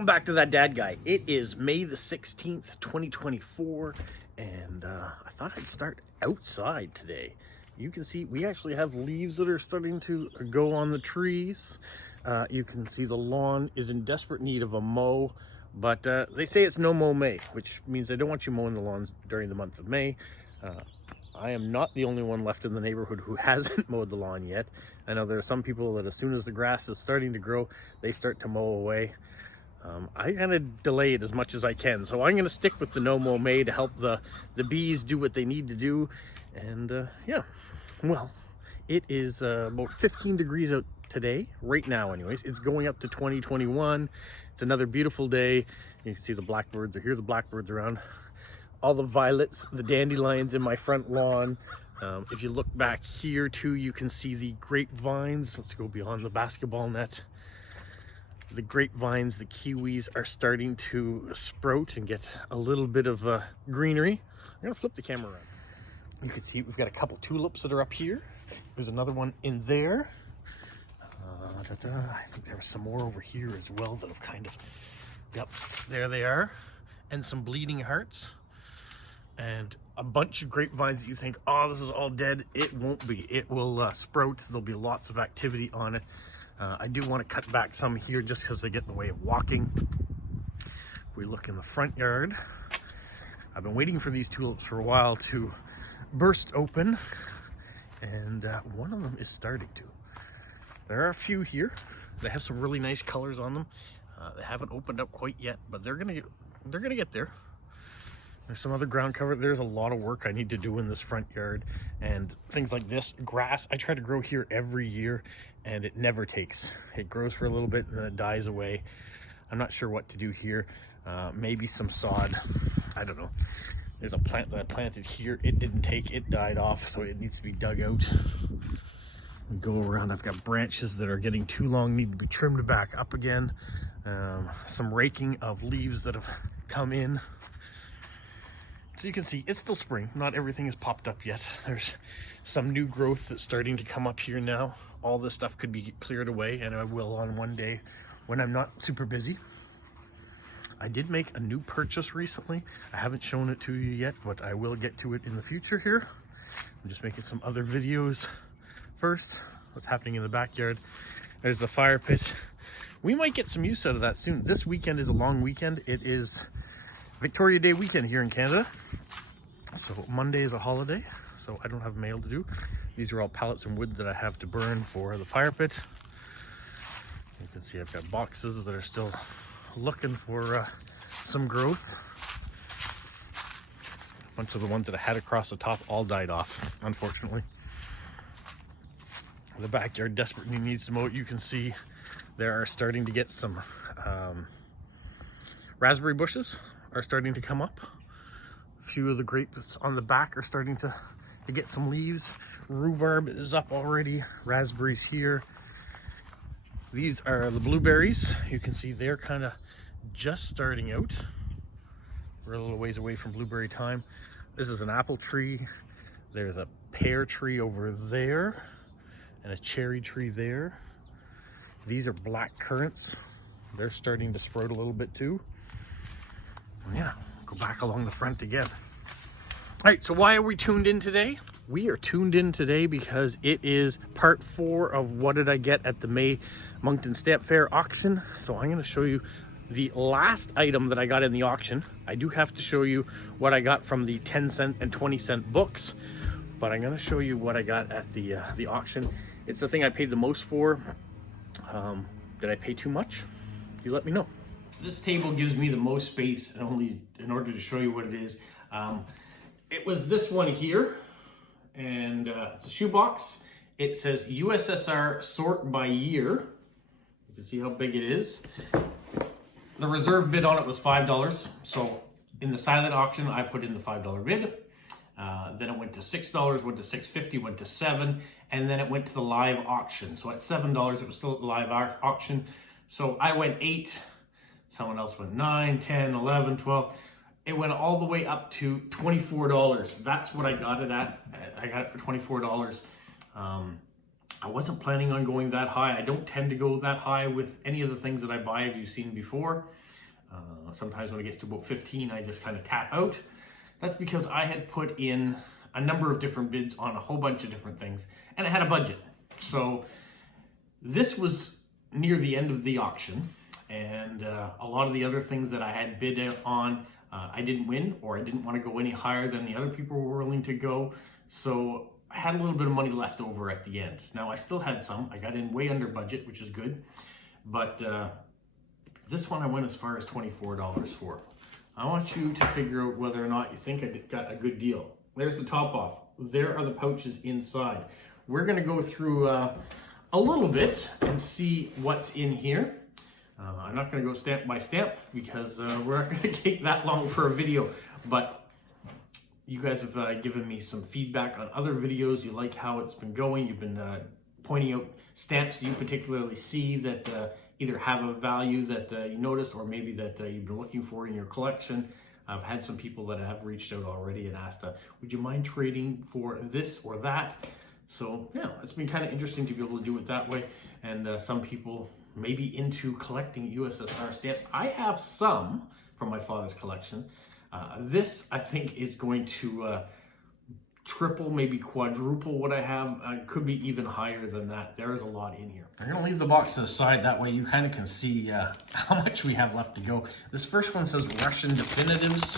Welcome back to That Dad Guy. It is May the 16th, 2024, and I thought I'd start outside today. You can see we actually have leaves that are starting to go on the trees. You can see the lawn is in desperate need of a mow, but they say it's no mow May, which means they don't want you mowing the lawns during the month of May. I am not the only one left in the neighborhood who hasn't mowed the lawn yet. I know there are some people that as soon as the grass is starting to grow, they start to mow away. I kind of delay it as much as I can, so I'm going to stick with the no mow May to help the bees do what they need to do. And yeah, well, it is about 15 degrees out today, right now anyways. It's going up to 20, 21. It's another beautiful day. You can see the blackbirds, I hear the blackbirds around. All the violets, the dandelions in my front lawn. If you look back here too, you can see the grapevines. Let's go beyond the basketball net. The grapevines, the kiwis are starting to sprout and get a little bit of greenery. I'm gonna flip the camera around. You can see we've got a couple tulips that are up here. There's another one in there. I think there was some more over here as well that have kind of, yep, there they are. And some bleeding hearts. And a bunch of grapevines that you think, oh, this is all dead. It won't be. It will sprout. There'll be lots of activity on it. I do want to cut back some here just because they get in the way of walking. If we look in the front yard, I've been waiting for these tulips for a while to burst open, and one of them is starting to. There are a few here. They have some really nice colors on them. They haven't opened up quite yet, but they're gonna get there. There's some other ground cover. There's a lot of work I need to do in this front yard, and things like this grass I try to grow here every year, and it never takes. It grows for a little bit and then it dies away. I'm not sure what to do here. Maybe some sod, I don't know. There's a plant that I planted here. It didn't take, it died off, so it needs to be dug out. We go around, I've got branches that are getting too long, need to be trimmed back up again. Some raking of leaves that have come in. So you can see it's still spring. Not everything is popped up yet. There's some new growth that's starting to come up here now. All this stuff could be cleared away, and I will on one day when I'm not super busy. I did make a new purchase recently. I haven't shown it to you yet, but I will get to it in the future here. I'm just making some other videos first. What's happening in the backyard. There's the fire pit. We might get some use out of that soon. This weekend is a long weekend. It is Victoria Day weekend here in Canada. So Monday is a holiday, so I don't have mail to do. These are all pallets and wood that I have to burn for the fire pit. You can see I've got boxes that are still looking for some growth. A bunch of the ones that I had across the top all died off, unfortunately. The backyard desperately needs to mow. You can see there are starting to get some raspberry bushes are starting to come up. A few of the grapes on the back are starting to get some leaves. Rhubarb is up already. Raspberries here. These are the blueberries. You can see they're kind of just starting out. We're a little ways away from blueberry time. This is an apple tree. There's a pear tree over there and a cherry tree there. These are black currants. They're starting to sprout a little bit too. Yeah, go back along the front again. All right, so why are we tuned in today? We are tuned in today because it is part 4 of what did I get at the May Moncton Stamp Fair auction. So I'm going to show you the last item that I got in the auction. I do have to show you what I got from the 10-cent and 20-cent books, but I'm going to show you what I got at the auction. It's the thing I paid the most for. Did I pay too much? You let me know. This table gives me the most space, and only in order to show you what it is. It was this one here, and it's a shoebox. It says USSR sort by year. You can see how big it is. The reserve bid on it was $5. So in the silent auction, I put in the $5 bid. Then it went to $6, went to $6.50, went to $7, and then it went to the live auction. So at $7, it was still at the live auction. So I went $8. Someone else went 9, 10, 11, 12. It went all the way up to $24. That's what I got it at. I got it for $24. I wasn't planning on going that high. I don't tend to go that high with any of the things that I buy, as you've seen before. Sometimes when it gets to about 15, I just kind of tap out. That's because I had put in a number of different bids on a whole bunch of different things, and I had a budget. So this was near the end of the auction, and a lot of the other things that I had bid on, I didn't win, or I didn't want to go any higher than the other people were willing to go. So I had a little bit of money left over at the end. Now I still had some. I got in way under budget, which is good. But this one I went as far as $24 for. I want you to figure out whether or not you think I got a good deal. There's the top off. There are the pouches inside. We're going to go through a little bit and see what's in here. I'm not going to go stamp by stamp because we're not going to take that long for a video. But you guys have given me some feedback on other videos. You like how it's been going. You've been pointing out stamps you particularly see that either have a value that you noticed, or maybe that you've been looking for in your collection. I've had some people that have reached out already and asked, would you mind trading for this or that? So yeah, it's been kind of interesting to be able to do it that way. And some people may be into collecting USSR stamps. I have some from my father's collection. This, I think, is going to triple, maybe quadruple what I have. Could be even higher than that. There's a lot in here. I'm gonna leave the box to the side, that way you kind of can see how much we have left to go. This first one says Russian definitives.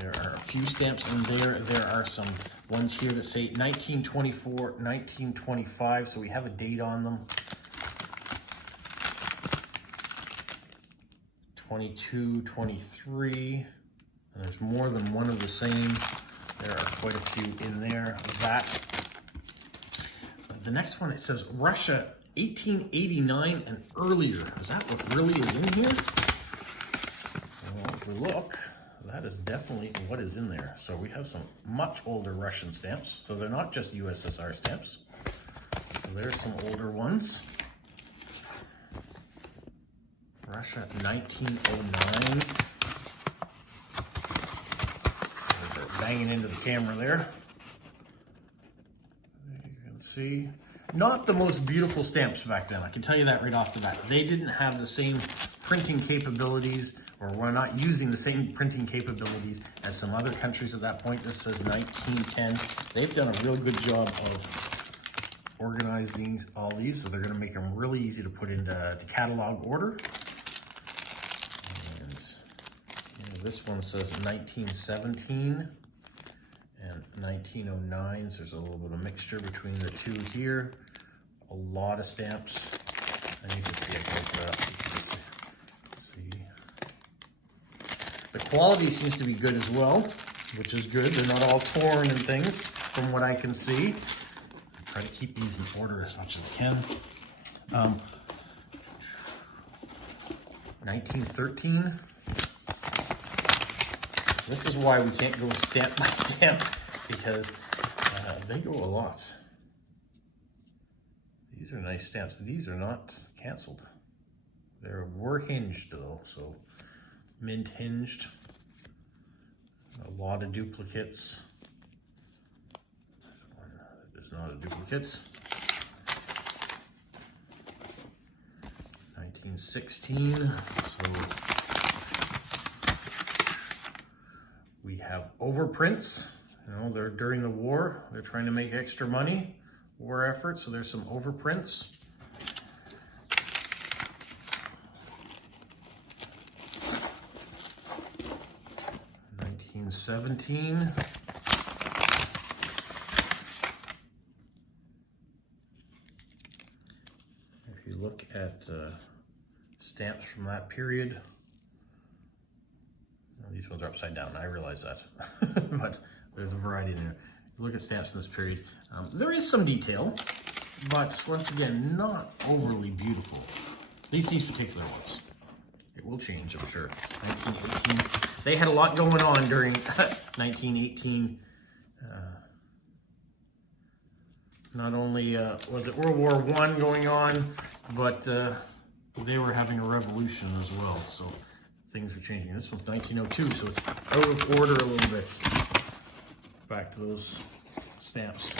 There are a few stamps in there. There are some ones here that say 1924, 1925, so we have a date on them. 22, 23, and there's more than one of the same. There are quite a few in there. The next one, it says Russia 1889 and earlier. Is that what really is in here? Well, if we look, that is definitely what is in there. So we have some much older Russian stamps. So they're not just USSR stamps. So there's some older ones. Russia 1909. Banging into the camera there. You can see, not the most beautiful stamps back then. I can tell you that right off the bat. They didn't have the same printing capabilities, or were not using the same printing capabilities as some other countries at that point. This says 1910. They've done a real good job of organizing all these, so they're going to make them really easy to put into the catalog order. And this one says 1917. And 1909, so there's a little bit of mixture between the two here. A lot of stamps, and you can see it like that. You can see. The quality seems to be good as well, which is good. They're not all torn and things, from what I can see. I try to keep these in order as much as I can. 1913. This is why we can't go stamp by stamp, because they go a lot. These are nice stamps. These are not canceled. They were hinged though, so mint hinged. A lot of duplicates. This one is not a duplicate. 1916. So we have overprints. You know, they're during the war. They're trying to make extra money. War effort, so there's some overprints. $1917. If you look at stamps from that period, these ones are upside down, I realize that, but there's a variety there. You look at stamps in this period, there is some detail, but once again, not overly beautiful. At least these particular ones. It will change, I'm sure. 1918, they had a lot going on during 1918. Not only was it World War I going on, but they were having a revolution as well, so things were changing. This one's 1902, so it's out of order a little bit. Back to those stamps.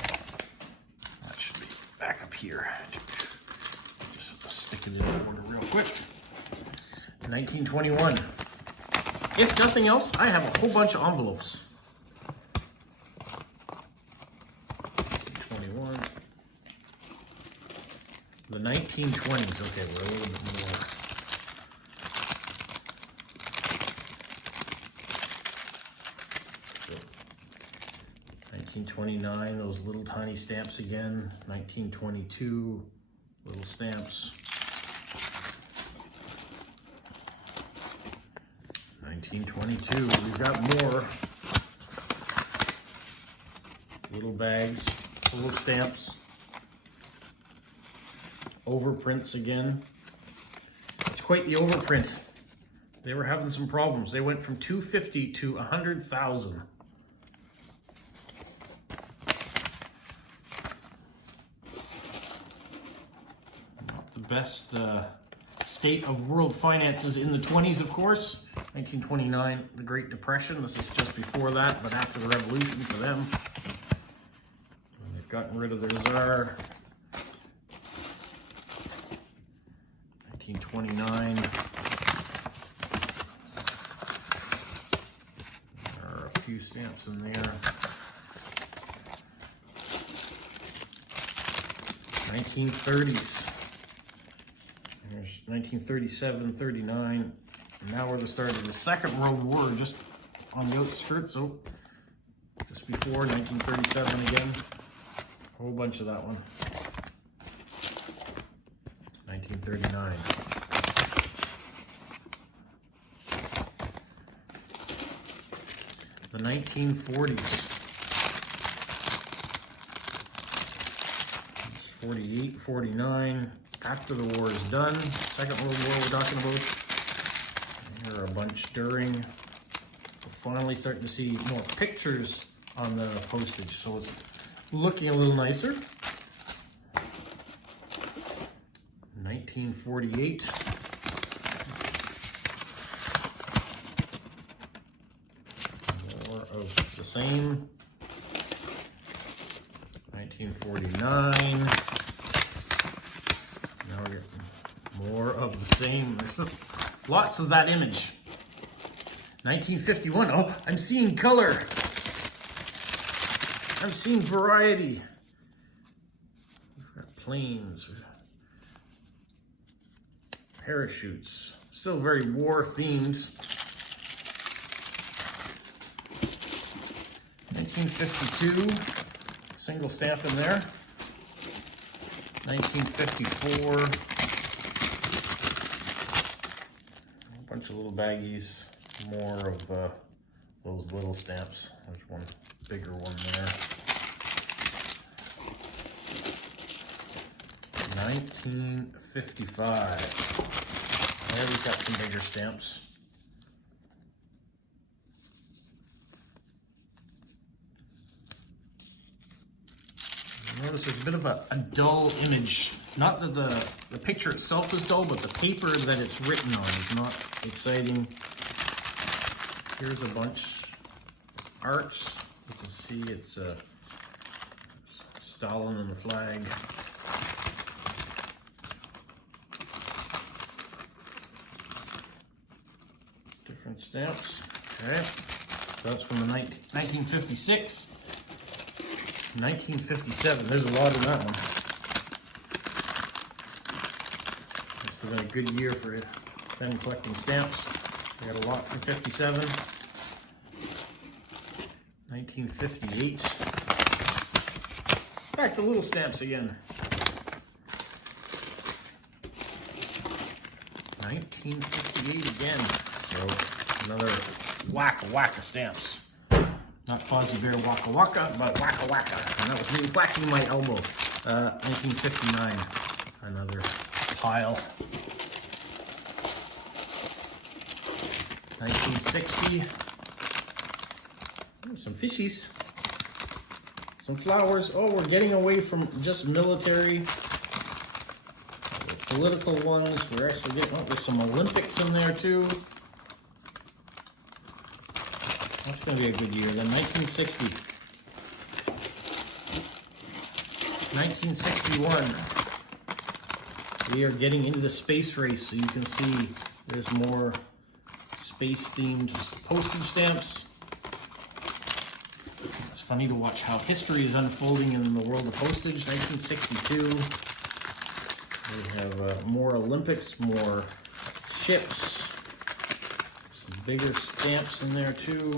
That should be back up here. Just stick it in order real quick. 1921. If nothing else, I have a whole bunch of envelopes. 21. The 1920s. Okay, we're a little bit more. 1929, those little tiny stamps again. 1922, little stamps. 1922, we've got more little bags full of stamps. Overprints again. It's quite the overprint. They were having some problems. They went from 250 to 100,000. Not the best state of world finances in the 20s, of course. 1929, the Great Depression. This is just before that, but after the revolution for them. And they've gotten rid of their czar. 1929. There are a few stamps in there. 1930s. There's 1937, 39. And now we're the start of the Second World War, just on the outskirts. So just before 1937 again. A whole bunch of that one. 1939. The 1940s. 48, 49. After the war is done. Second World War we're talking about. There are a bunch during. We're finally starting to see more pictures on the postage, so it's looking a little nicer. 1948. More of the same. 1949. Now we're getting more of the same. There's lots of that image. 1951. Oh, I'm seeing color. I'm seeing variety. We've got planes. We've got parachutes. Still very war themed. 1952. Single stamp in there. 1954. A bunch of little baggies. More of those little stamps. There's one bigger one there. 1955. There we've got some bigger stamps. Notice there's a bit of a dull image. Not that the picture itself is dull, but the paper that it's written on is not exciting. Here's a bunch of art. You can see it's Stalin and the flag. Different stamps. Okay, so that's from the 1956. 1957, there's a lot in that one. Must have been a good year for them collecting stamps. We got a lot from 57. 1958. Back to little stamps again. 1958 again. So another whack of stamps. Not Fozzie Bear Waka Waka, but Waka Waka. And that was me whacking my elbow. 1959, another pile. 1960. Ooh, some fishies. Some flowers. Oh, we're getting away from just military. Political ones. We're actually getting, there's some Olympics in there too. That's going to be a good year. Then 1960. 1961. We are getting into the space race, so you can see There's more space-themed postage stamps. It's funny to watch how history is unfolding in the world of postage. 1962. We have more Olympics, more ships, some bigger stamps in there too.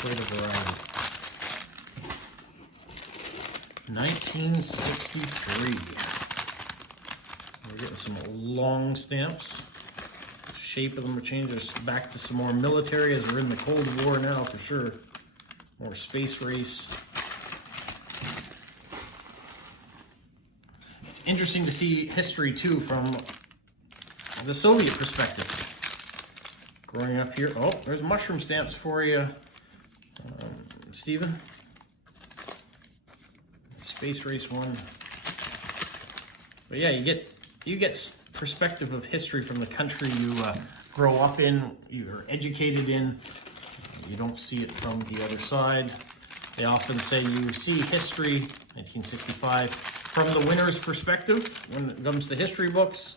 Quite a variety. 1963. We're getting some long stamps. The shape of them are changed. There's back to some more military as we're in the Cold War now for sure. More space race. It's interesting to see history too from the Soviet perspective. Growing up here, oh, there's mushroom stamps for you, Stephen. Space race one. But yeah, you get perspective of history from the country you grow up in, you're educated in. You don't see it from the other side. They often say you see history, 1965, from the winner's perspective when it comes to history books.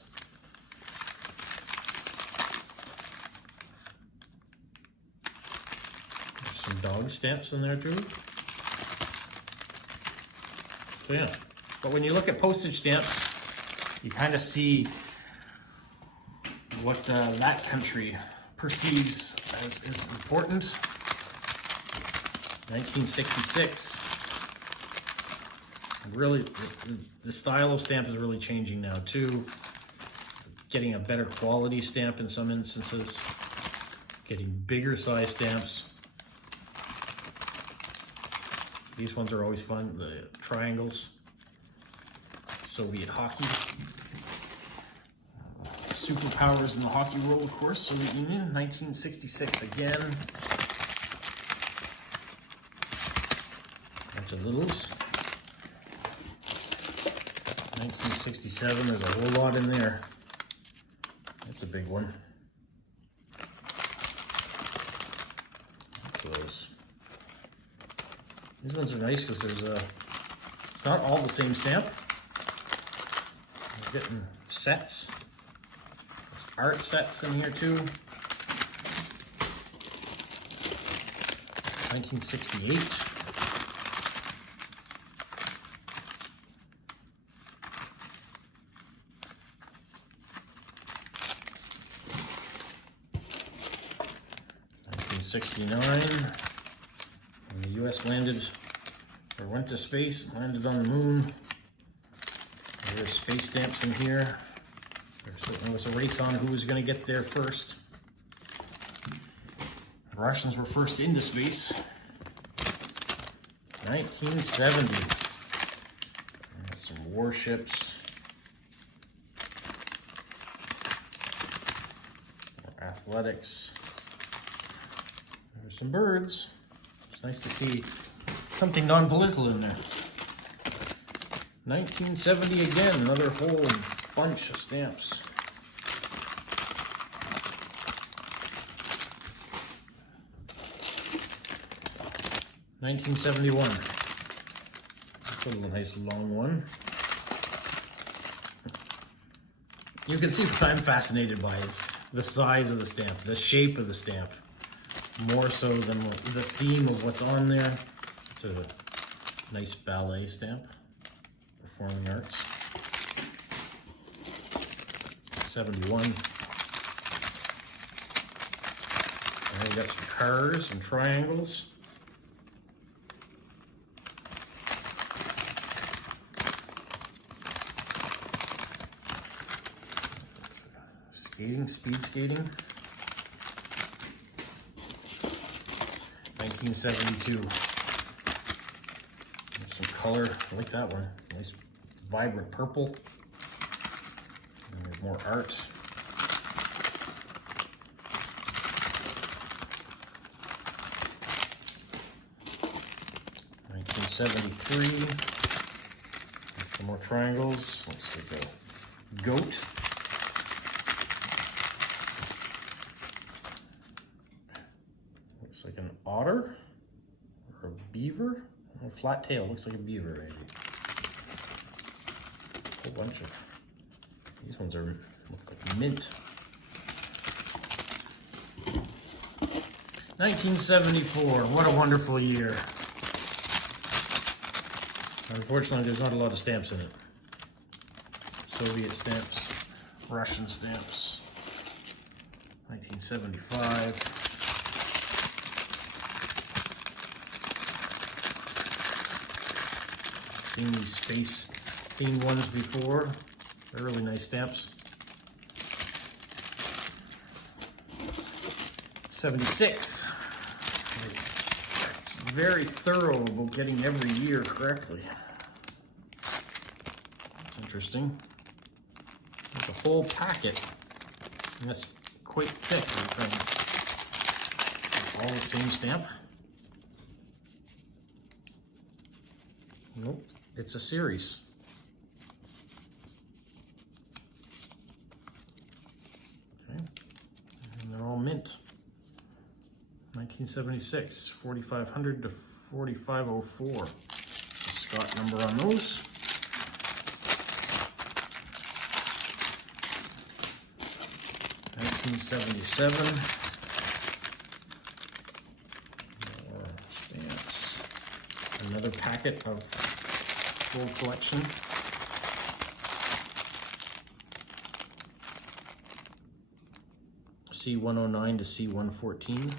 There's some dog stamps in there too. So yeah, but when you look at postage stamps, you kind of see what that country perceives as important. 1966. Really, the style of stamp is really changing now too. Getting a better quality stamp in some instances. Getting bigger size stamps. These ones are always fun, the triangles. Soviet hockey. Superpowers in the hockey world, of course. Soviet Union, 1966 again. Bunch of littles. 1967, there's a whole lot in there. That's a big one. Lots of those. These ones are nice because there's it's not all the same stamp. We're getting sets. There's art sets in here too. 1968. '69, when the U.S. landed, or went to space, landed on the moon. There's space stamps in here. There was a race on who was going to get there first. The Russians were first into space. 1970. Some warships. More athletics. There's some birds. It's nice to see something non-political in there. 1970 again, another whole bunch of stamps. $1971. That's a nice long one. You can see what I'm fascinated by is the size of the stamp, the shape of the stamp. More so than the theme of what's on there. It's a nice ballet stamp. Performing arts. 71. And we got some cars and triangles. Skating, speed skating. 1972. There's some color, I like that one. Nice vibrant purple. And there's more art. '73. Some more triangles. Looks like a goat. Looks like an otter or a beaver. A flat tail, looks like a beaver maybe. whole bunch of, these ones are look like mint. 1974, what a wonderful year. Unfortunately, there's not a lot of stamps in it. Soviet stamps, Russian stamps. 1975. I've seen these space themed ones before. They're really nice stamps. 76. That's very thorough about getting every year correctly. That's interesting. There's a whole packet, and that's quite thick. All the same stamp. Nope, it's a series. Okay, and they're all mint. 1976, 4500 to 4504. Scott number on those. 1977. More stamps. Another packet of full collection. C109 to C114.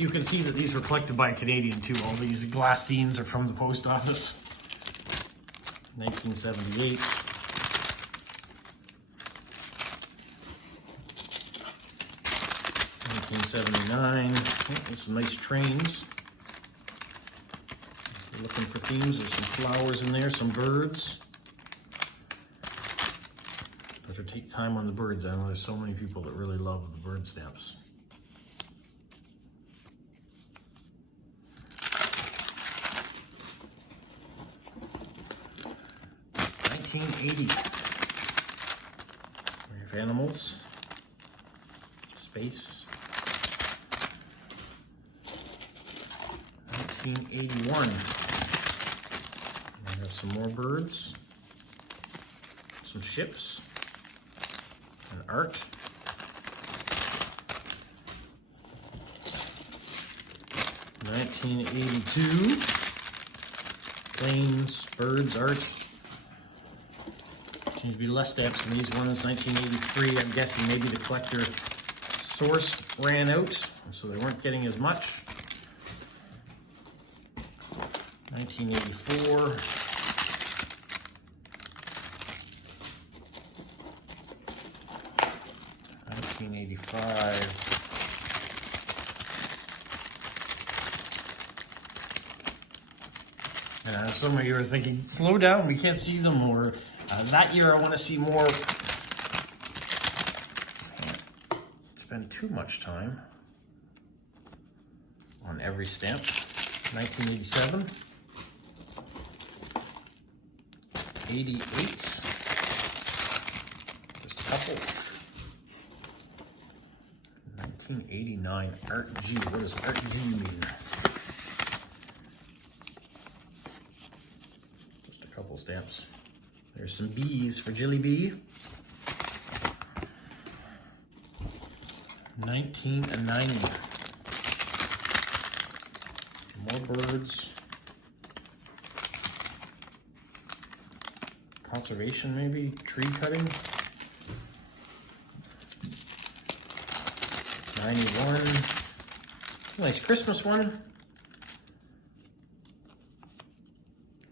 You can see that these were collected by a Canadian too. All these glass scenes are from the post office. 1978. 1979. There's some nice trains. If you're looking for themes, there's some flowers in there, some birds. Better take time on the birds. I know there's so many people that really love the bird stamps. 1980. We have animals, space. 1981. We have some more birds, some ships, and art. 1982. Planes, birds, art. Seems to be less stamps than these ones. 1983, I'm guessing maybe the collector source ran out, so they weren't getting as much. 1984. 1985. Some of you are thinking, slow down, we can't see them, or that year I want to see more. Can't spend too much time on every stamp. 1987. 88. Just a couple. 1989. Art G. What does Art G mean? Just a couple stamps. There's some bees for Jilly Bee. 1990. More birds. Conservation maybe? Tree cutting. 91. Nice Christmas one.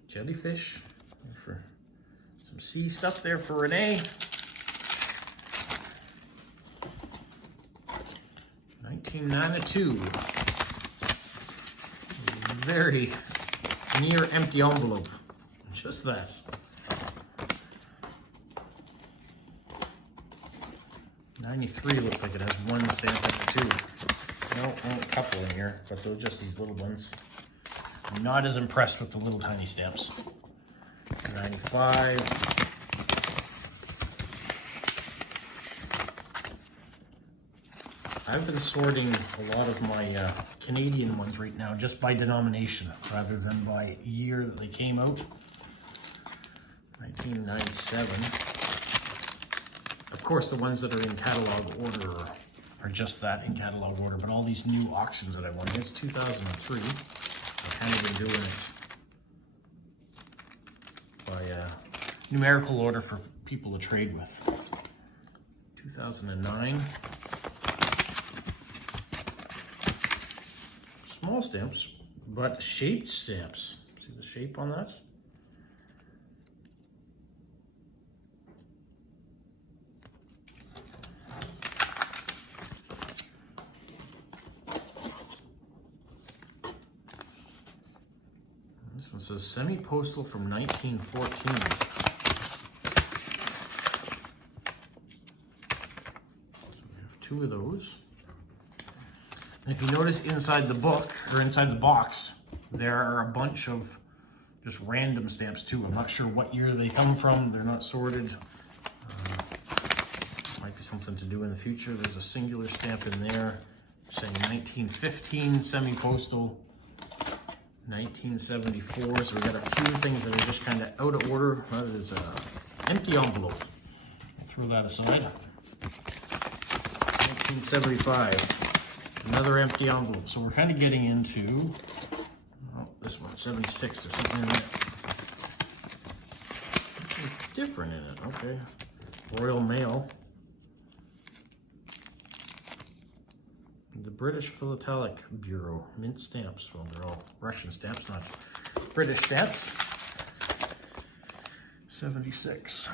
Jellyfish. For some sea stuff there for Renee. 1992. Very near empty envelope. Just that. 93 looks like it has one stamp in it too. No, a couple in here, but they're just these little ones. I'm not as impressed with the little tiny stamps. 95. I've been sorting a lot of my Canadian ones right now just by denomination rather than by year that they came out. 1997. Of course, the ones that are in catalog order are just that, in catalog order, but all these new auctions that I won, it's 2003. I've kind of been doing it by numerical order for people to trade with. 2009. Small stamps, but shaped stamps. See the shape on that? This one says semi-postal from 1914. So we have two of those. And if you notice inside the book, or inside the box, there are a bunch of just random stamps too. I'm not sure what year they come from. They're not sorted. Might be something to do in the future. There's a singular stamp in there saying 1915, semi-postal, 1974. So we got a few things that are just kind of out of order. That is an empty envelope. I'll throw that aside. 1975. Another empty envelope. So we're kind of getting into, oh, this one, 76. There's something in there. Something different in it. Okay. Royal Mail. The British Philatelic Bureau. Mint stamps. Well, they're all Russian stamps, not British stamps. 76.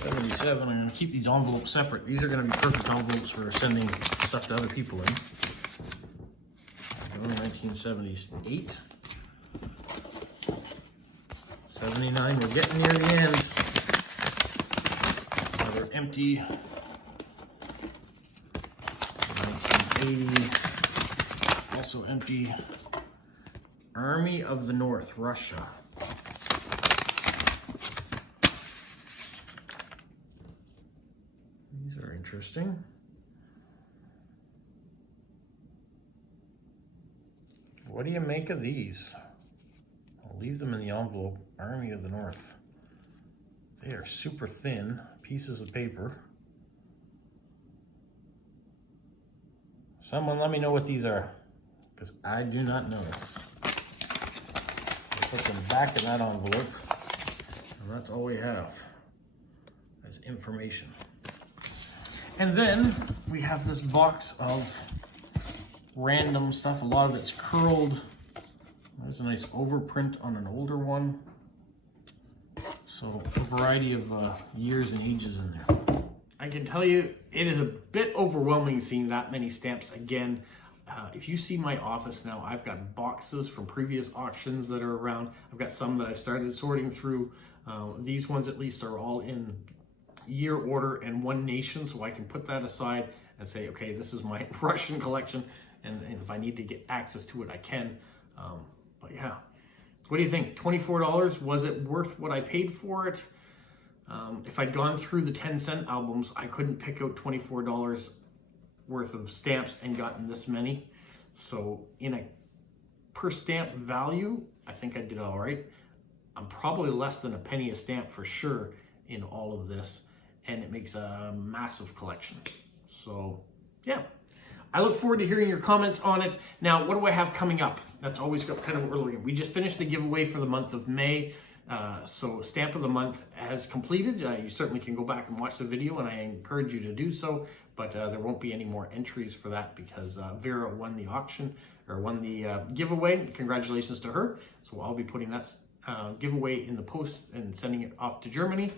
77. I'm going to keep these envelopes separate. These are going to be perfect envelopes for sending stuff to other people in. 1978. 79. We're getting near the end. Another empty. 1980. Also empty. Army of the North, Russia. Interesting. What do you make of these? I'll leave them in the envelope. Army of the North. They are super thin pieces of paper. Someone let me know what these are, because I do not know. I'll put them back in that envelope. And that's all we have as information. And then we have this box of random stuff. A lot of it's curled. There's a nice overprint on an older one. So a variety of years and ages in there. I can tell you, it is a bit overwhelming seeing that many stamps again. If you see my office now, I've got boxes from previous auctions that are around. I've got some that I've started sorting through. These ones at least are all in year order and one nation, so I can put that aside and say, okay, this is my Russian collection, and if I need to get access to it, I can. But yeah, what do you think? $24, was it worth what I paid for it? If I'd gone through the 10-cent albums, I couldn't pick out $24 worth of stamps and gotten this many. So in a per stamp value, I think I did all right. I'm probably less than a penny a stamp for sure in all of this, and it makes a massive collection. So yeah, I look forward to hearing your comments on it. Now, what do I have coming up? That's always kind of what we're looking at. We just finished the giveaway for the month of May. So Stamp of the Month has completed. You certainly can go back and watch the video, and I encourage you to do so, but there won't be any more entries for that because Vera won the auction, or won the giveaway. Congratulations to her. So I'll be putting that giveaway in the post and sending it off to Germany.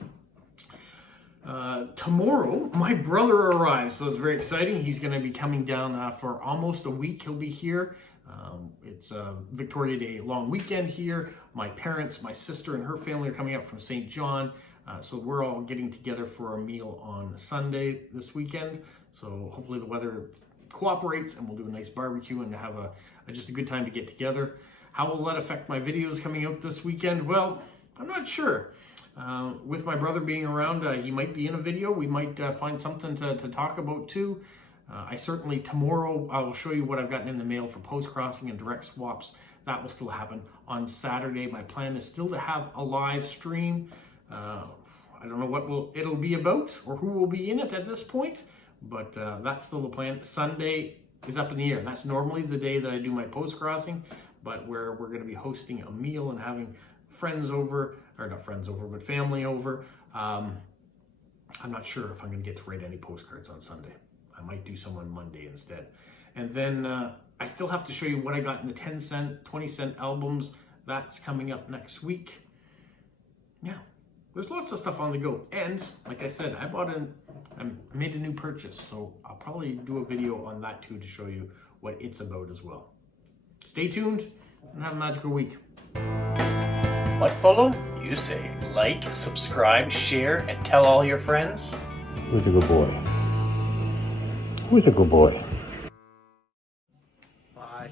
Tomorrow, my brother arrives, so it's very exciting. He's going to be coming down for almost a week. He'll be here. It's Victoria Day long weekend here. My parents, my sister and her family are coming up from St. John. So we're all getting together for a meal on Sunday this weekend. So hopefully the weather cooperates and we'll do a nice barbecue and have just a good time to get together. How will that affect my videos coming out this weekend? Well, I'm not sure. With my brother being around, he might be in a video. We might find something to talk about too. I certainly, tomorrow, I will show you what I've gotten in the mail for post-crossing and direct swaps. That will still happen. On Saturday, my plan is still to have a live stream. I don't know what it'll be about or who will be in it at this point, but that's still the plan. Sunday is up in the air. That's normally the day that I do my post-crossing, but where we're going to be hosting a meal and having friends over, or not friends over, but family over. I'm not sure if I'm going to get to write any postcards on Sunday. I might do some on Monday instead. And then I still have to show you what I got in the 10-cent, 20-cent albums. That's coming up next week. Yeah, there's lots of stuff on the go. And like I said, I made a new purchase, so I'll probably do a video on that too to show you what it's about as well. Stay tuned and have a magical week. What, Polo? You say like, subscribe, share, and tell all your friends. Who's a good boy? Who's a good boy? Bye.